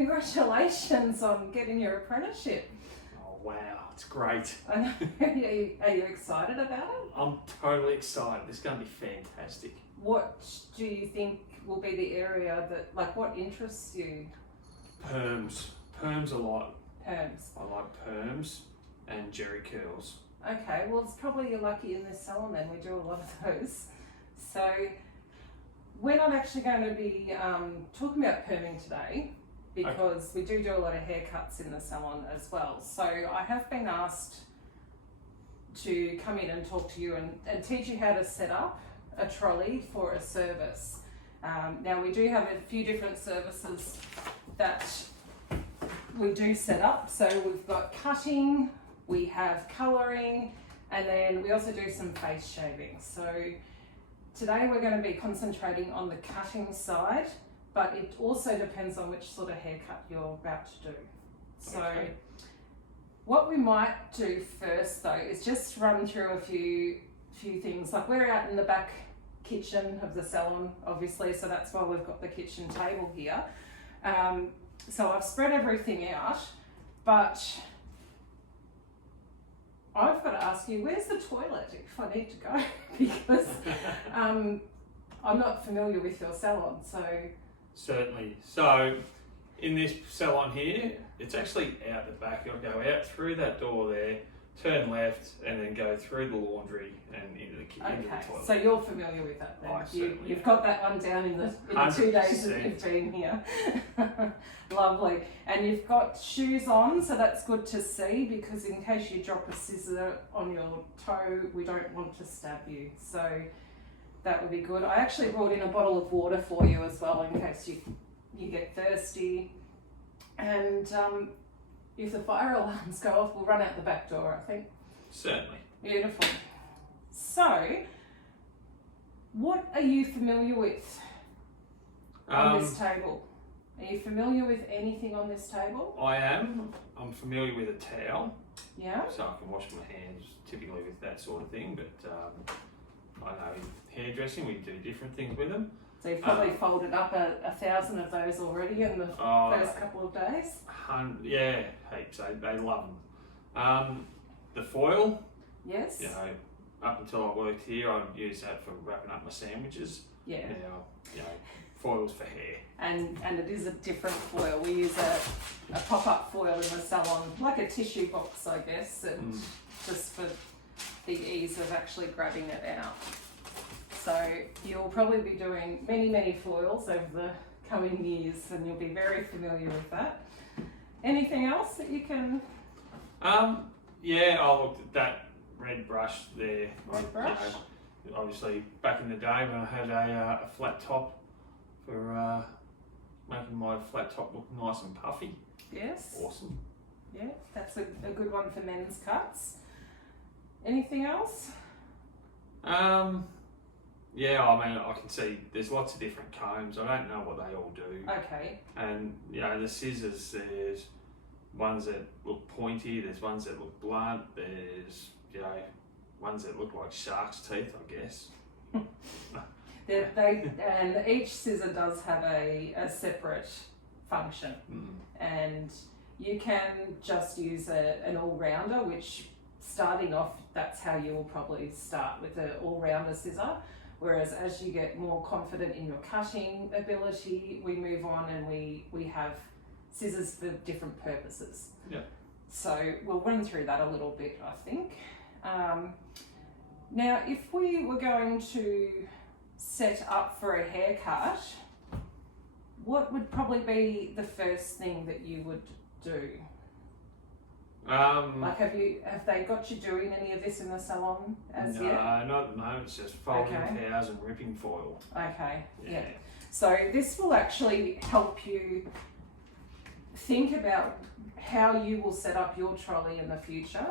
Congratulations on getting your apprenticeship. Oh wow, it's great. I know. Are you excited about it? I'm totally excited. This is going to be fantastic. What do you think will be the area that, like, what interests you? Perms a lot. Perms. I like perms and jerry curls. Okay, well, it's probably you're lucky in this salon then. We do a lot of those. So we're not actually going to be talking about perming today, because we do a lot of haircuts in the salon as well. So I have been asked to come in and talk to you and teach you how to set up a trolley for a service. Now we do have a few different services that we do set up. So we've got cutting, we have colouring, and then we also do some face shaving. So today we're going to be concentrating on the cutting side, but it also depends on which sort of haircut you're about to do. So what we might do first though is just run through a few things. Like, we're out in the back kitchen of the salon, obviously, so that's why we've got the kitchen table here. So I've spread everything out, but I've got to ask you, where's the toilet if I need to go? Because I'm not familiar with your salon, so... Certainly. So in this salon here, it's actually out the back. You'll go out through that door there, turn left, and then go through the laundry and into the toilet. So you're familiar with that then? You've got that one down in the 2 days that you've been here. Lovely. And you've got shoes on, so that's good to see, because in case you drop a scissor on your toe, we don't want to stab you. So that would be good. I actually brought in a bottle of water for you as well, in case you get thirsty. And if the fire alarms go off, we'll run out the back door, I think. Certainly. Beautiful. So, what are you familiar with on this table? Are you familiar with anything on this table? I am. I'm familiar with a towel. Yeah. So I can wash my hands typically with that sort of thing, but I know in hairdressing we do different things with them. So you've probably folded up 1,000 of those already in the first couple of days? Yeah, heaps. They love them. The foil. Yes. You know, up until I worked here, I'd use that for wrapping up my sandwiches. Yeah. Now, you know, foil's for hair. And it is a different foil. We use a pop-up foil in the salon, like a tissue box, I guess, and just for the ease of actually grabbing it out. So you'll probably be doing many foils over the coming years, and you'll be very familiar with that. Anything else that you can? Yeah, I looked at that red brush there. Red brush? You know, obviously, back in the day when I had a flat top for making my flat top look nice and puffy. Yes. Awesome. Yeah, that's a good one for men's cuts. Anything else? Yeah, I mean, I can see there's lots of different combs. I don't know what they all do. Okay. And, you know, the scissors, there's ones that look pointy, there's ones that look blunt, there's, you know, ones that look like shark's teeth, I guess. And each scissor does have a separate function. And you can just use an all-rounder, which, starting off, that's how you will probably start, with an all-rounder scissor. Whereas as you get more confident in your cutting ability, we move on and we have scissors for different purposes. Yeah. So we'll run through that a little bit, I think. Now, if we were going to set up for a haircut, what would probably be the first thing that you would do? Like, have they got you doing any of this in the salon as yet? No, not at the moment. It's just folding towels and ripping foil. Okay, yeah. So this will actually help you think about how you will set up your trolley in the future.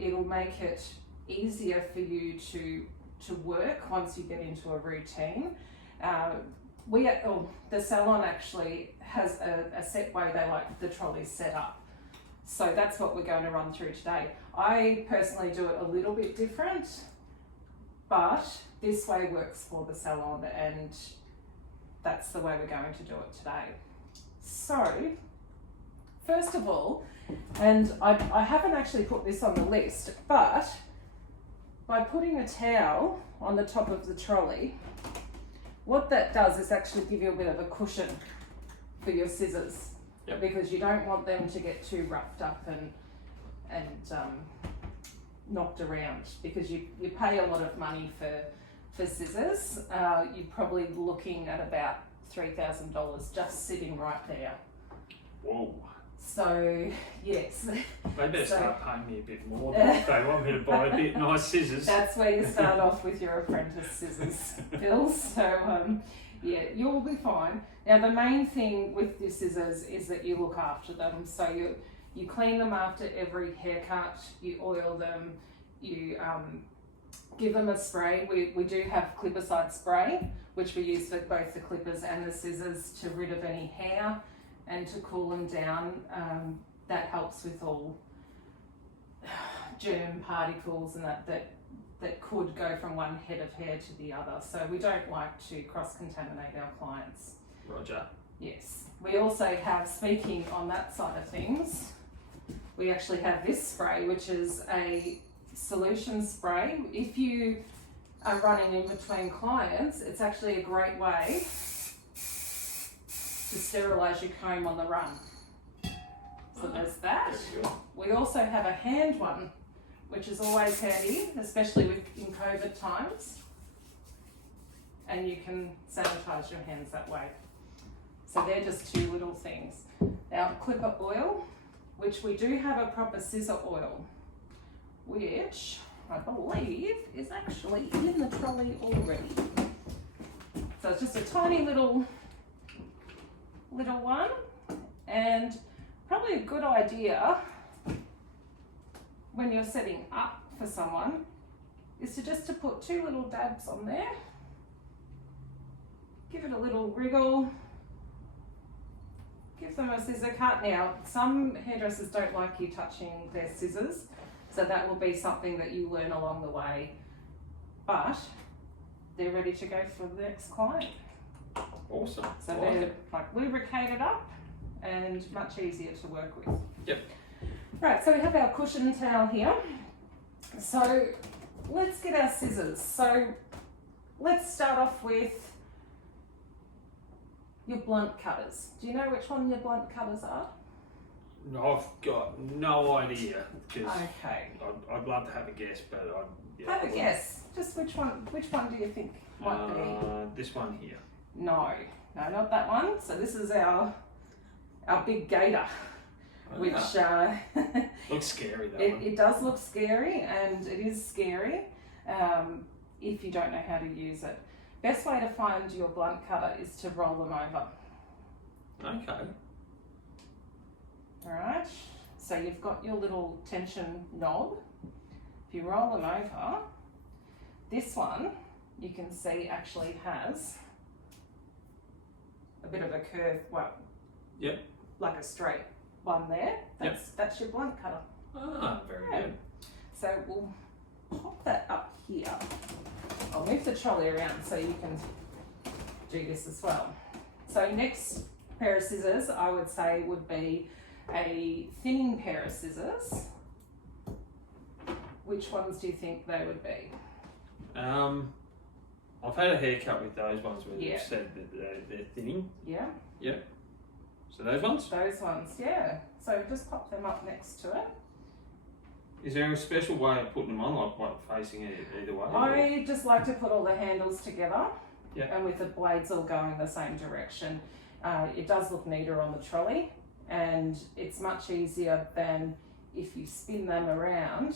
It'll make it easier for you to work once you get into a routine. The salon actually has a set way they like the trolleys set up. So that's what we're going to run through today. I personally do it a little bit different, but this way works for the salon, and that's the way we're going to do it today. So, first of all, and I haven't actually put this on the list, but by putting a towel on the top of the trolley, what that does is actually give you a bit of a cushion for your scissors. Yep. Because you don't want them to get too roughed up and knocked around, because you pay a lot of money for scissors. You're probably looking at about $3,000 just sitting right there. Whoa. So, yes. They better start paying me a bit more if they want me to buy a bit nice scissors. That's where you start off with your apprentice scissors bills. So, yeah, you'll be fine. Now, the main thing with your scissors is that you look after them. So you clean them after every haircut, you oil them, you give them a spray. We do have clippercide spray, which we use for both the clippers and the scissors to rid of any hair and to cool them down. That helps with all germ particles and that could go from one head of hair to the other. So we don't like to cross-contaminate our clients. Roger. Yes. We also have, speaking on that side of things, we actually have this spray, which is a solution spray. If you are running in between clients, it's actually a great way to sterilise your comb on the run. So there's that. We also have a hand one, which is always handy, especially in COVID times. And you can sanitise your hands that way. So they're just two little things. Our clipper oil, which we do have a proper scissor oil, which I believe is actually in the trolley already. So it's just a tiny little one, and probably a good idea when you're setting up for someone is to put two little dabs on there. Give it a little wriggle. Give them a scissor cut. Now, some hairdressers don't like you touching their scissors, so that will be something that you learn along the way. But they're ready to go for the next client. Awesome. So they're like lubricated up and much easier to work with. Yep. Right, so we have our cushion towel here. So let's get our scissors. So let's start off with your blunt cutters. Do you know which one your blunt cutters are? I've got no idea. Okay. I'd love to have a guess, but Have a guess. Just which one do you think might be? This one here. No, not that one. So this is our big gator, which looks scary though. It does look scary, and it is scary if you don't know how to use it. Best way to find your blunt cutter is to roll them over. Okay. Alright, so you've got your little tension knob. If you roll them over, this one you can see actually has a bit of a curve, Yep. like a straight one there. That's your blunt cutter. Very good. So we'll pop that up here. I'll move the trolley around so you can do this as well. So next pair of scissors I would say would be a thinning pair of scissors. Which ones do you think they would be? I've had a haircut with those ones where you've said that they're thinning. Yeah. Yep. So those ones? Those ones, yeah. So just pop them up next to it. Is there a special way of putting them on, like facing it either way? I just like to put all the handles together, Yeah. and with the blades all going the same direction. It does look neater on the trolley, and it's much easier than if you spin them around.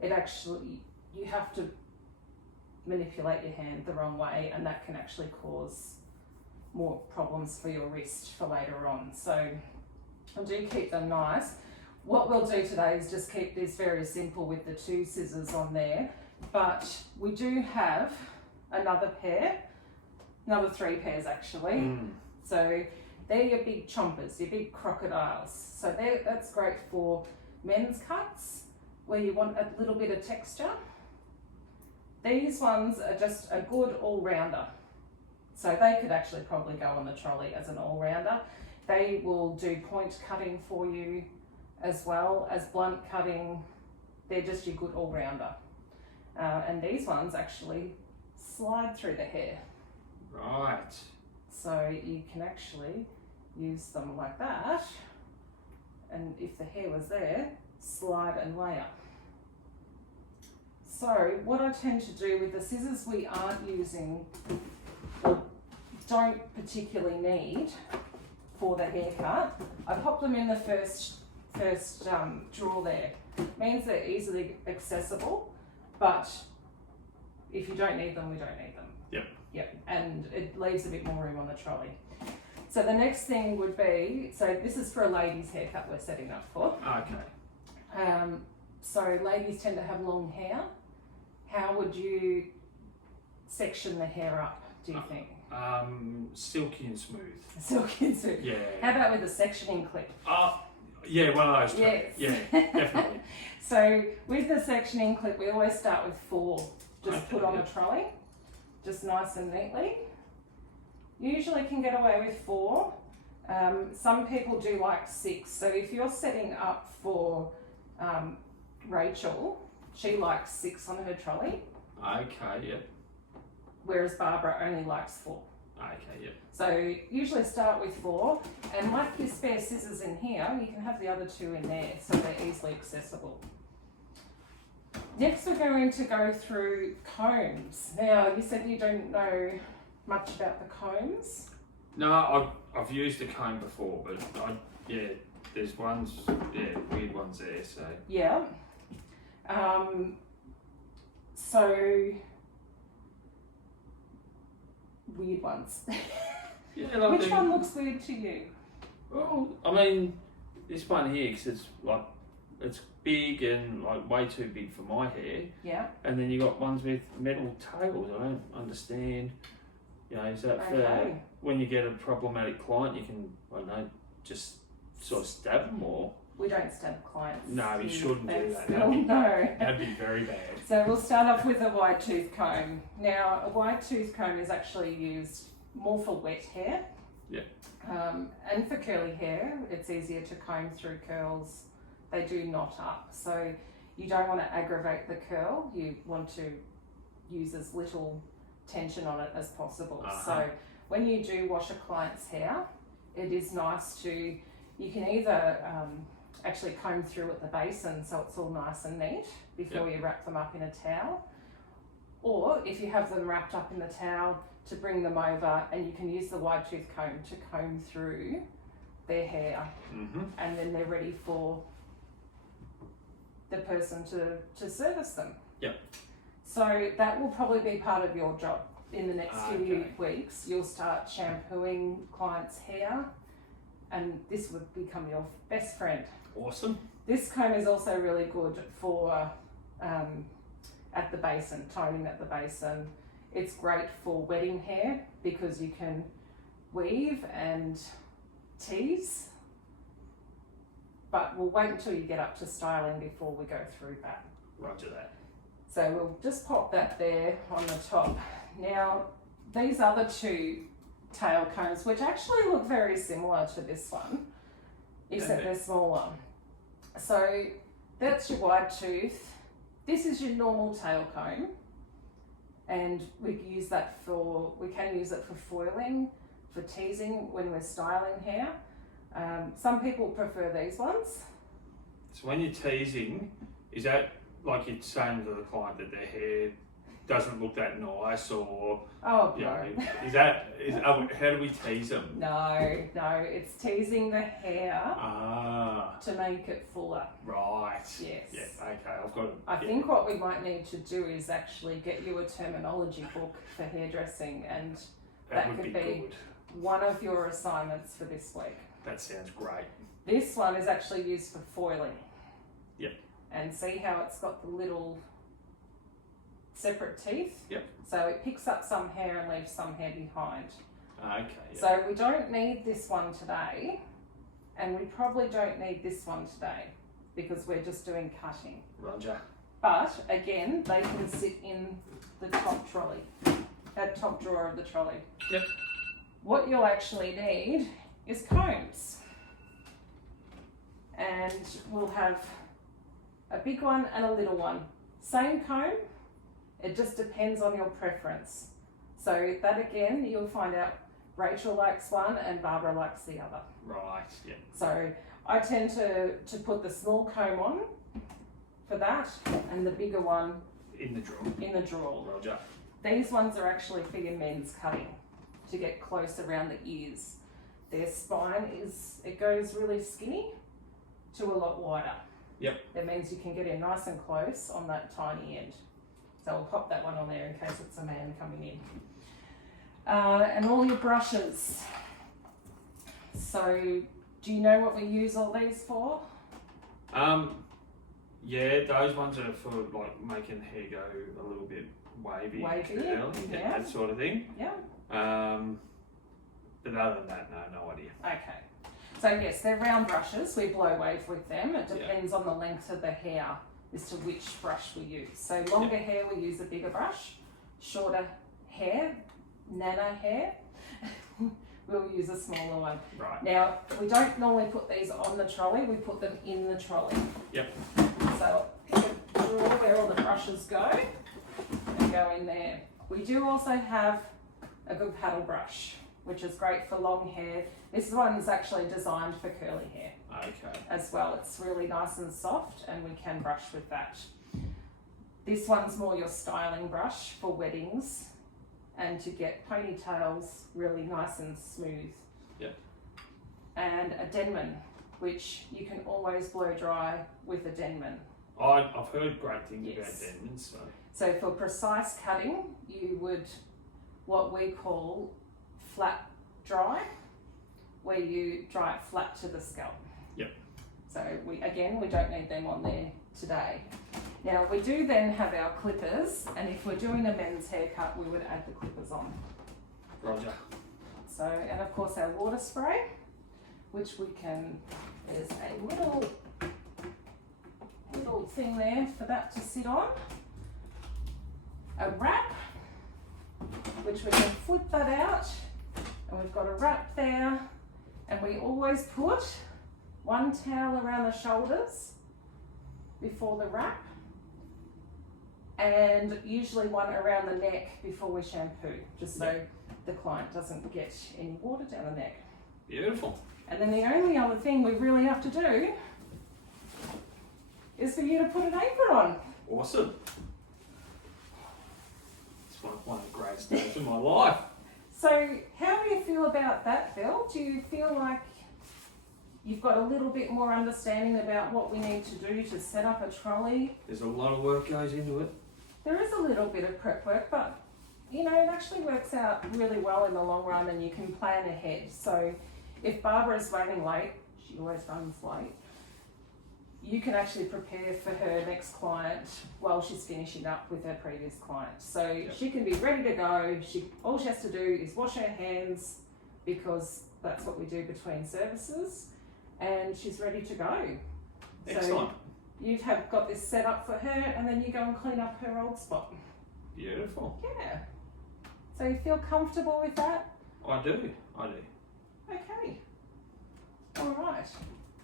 It actually, you have to manipulate your hand the wrong way, and that can actually cause more problems for your wrist for later on. So I do keep them nice. What we'll do today is just keep this very simple with the two scissors on there, but we do have another three pairs actually. So they're your big chompers, your big crocodiles. So that's great for men's cuts where you want a little bit of texture. These ones are just a good all-rounder. So they could actually probably go on the trolley as an all-rounder. They will do point cutting for you as well as blunt cutting. They're just your good all-rounder. And these ones actually slide through the hair. Right. So you can actually use them like that. And if the hair was there, slide and layer. So what I tend to do with the scissors we aren't using or don't particularly need for the haircut, I pop them in the first drawer there. Means they're easily accessible, but if you don't need them, we don't need them. Yep, and it leaves a bit more room on the trolley. So the next thing would be, so this is for a lady's haircut we're setting up for. Okay. So ladies tend to have long hair. How would you section the hair up, do you think? Silky and smooth. Silky and smooth. Yeah. How about with a sectioning clip? Yeah, one of those. Yes. Yeah, definitely. So with the sectioning clip, we always start with 4. Just Okay, put on a trolley, just nice and neatly. Usually can get away with 4. Some people do like 6. So if you're setting up for Rachel, she likes 6 on her trolley. Okay, yep. Whereas Barbara only likes 4. Okay, yep. So usually start with 4, and like your spare scissors in here, you can have the other 2 in there so they're easily accessible. Next we're going to go through combs. Now you said you don't know much about the combs. No, I've used a comb before, but there's ones, weird ones there, so. Yeah. So weird ones. Yeah, like Which one looks weird to you? Well, I mean, this one here, because it's big and like way too big for my hair. Yeah. And then you got ones with metal tails. I don't understand. You know, is that for when you get a problematic client, you can, I don't know, just sort of stab them, or? We don't stab clients. No, you shouldn't do that. No. That'd be very bad. So we'll start off with a wide tooth comb. Now, a wide tooth comb is actually used more for wet hair. Yeah. And for curly hair, it's easier to comb through curls. They do knot up. So you don't want to aggravate the curl. You want to use as little tension on it as possible. So when you do wash a client's hair, it is nice to, you can either actually comb through at the basin so it's all nice and neat before you wrap them up in a towel. Or if you have them wrapped up in the towel, to bring them over, and you can use the wide tooth comb to comb through their hair, and then they're ready for the person to service them. Yep. So that will probably be part of your job in the next few weeks. You'll start shampooing clients' hair, and this would become your best friend. Awesome. This comb is also really good for at the basin, toning at the basin. It's great for wedding hair because you can weave and tease, but we'll wait until you get up to styling before we go through that. Roger that. So we'll just pop that there on the top. Now, these other 2 tail combs, which actually look very similar to this one, except they're smaller. So that's your wide tooth. This is your normal tail comb. And we can use it for foiling, for teasing when we're styling hair. Some people prefer these ones. So when you're teasing, is that like you're saying to the client that their hair doesn't look that nice, or how do we tease them? No, it's teasing the hair to make it fuller. Right. Yes. Yeah. Okay. I think what we might need to do is actually get you a terminology book for hairdressing, and that could be one of your assignments for this week. That sounds great. This one is actually used for foiling. Yep. And see how it's got the little separate teeth? Yep. So it picks up some hair and leaves some hair behind. Okay. Yep. So we don't need this one today, and we probably don't need this one today because we're just doing cutting. Roger. But again, they can sit in the top trolley, that top drawer of the trolley. Yep. What you'll actually need is combs. And we'll have a big one and a little one. Same comb, it just depends on your preference. So that again, you'll find out Rachel likes one and Barbara likes the other. Right, yeah. So I tend to put the small comb on for that and the bigger one In the drawer. in the drawer. Roger. These ones are actually for your men's cutting to get close around the ears. Their spine it goes really skinny to a lot wider. Yep. That means you can get in nice and close on that tiny end. So we'll pop that one on there in case it's a man coming in. And all your brushes. So do you know what we use all these for? Yeah, those ones are for like making hair go a little bit wavy, curly, yeah. that sort of thing. Yeah. But other than that, no idea. Okay. So yes, they're round brushes. We blow wave with them. It depends on the length of the hair as to which brush we use. So longer hair, we use a bigger brush. Shorter hair, nano hair, we'll use a smaller one. Right. Now, we don't normally put these on the trolley. We put them in the trolley. Yep. So you can draw where all the brushes go and go in there. We do also have a good paddle brush, which is great for long hair. This one's actually designed for curly hair as well. It's really nice and soft and we can brush with that. This one's more your styling brush for weddings and to get ponytails really nice and smooth. Yep. And a Denman, which you can always blow dry with a Denman. I've heard great things about Yes. Denmans. So for precise cutting, you would what we call flat dry, where you dry it flat to the scalp. Yep. So we don't need them on there today. Now we do then have our clippers, and if we're doing a men's haircut, we would add the clippers on. Roger. So, and of course our water spray, which we can, there's a little thing there for that to sit on. A wrap, which we can flip that out, and we've got a wrap there, and we always put one towel around the shoulders before the wrap, and usually one around the neck before we shampoo, just so the client doesn't get any water down the neck. Beautiful. And then the only other thing we really have to do is for you to put an apron on. Awesome. It's one of the greatest days of my life. So how do you feel about that, Bill? Do you feel like you've got a little bit more understanding about what we need to do to set up a trolley? There's a lot of work goes into it. There is a little bit of prep work, but you know, it actually works out really well in the long run and you can plan ahead. So if Barbara's running late, she always runs late, you can actually prepare for her next client while she's finishing up with her previous client. So she can be ready to go. All she has to do is wash her hands, because that's what we do between services, and she's ready to go. Excellent. So you've got this set up for her, and then you go and clean up her old spot. Beautiful. Yeah. So you feel comfortable with that? I do. Okay. All right.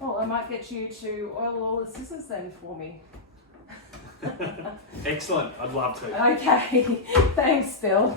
Well, I might get you to oil all the scissors then for me. Excellent. I'd love to. Okay. Thanks, Bill.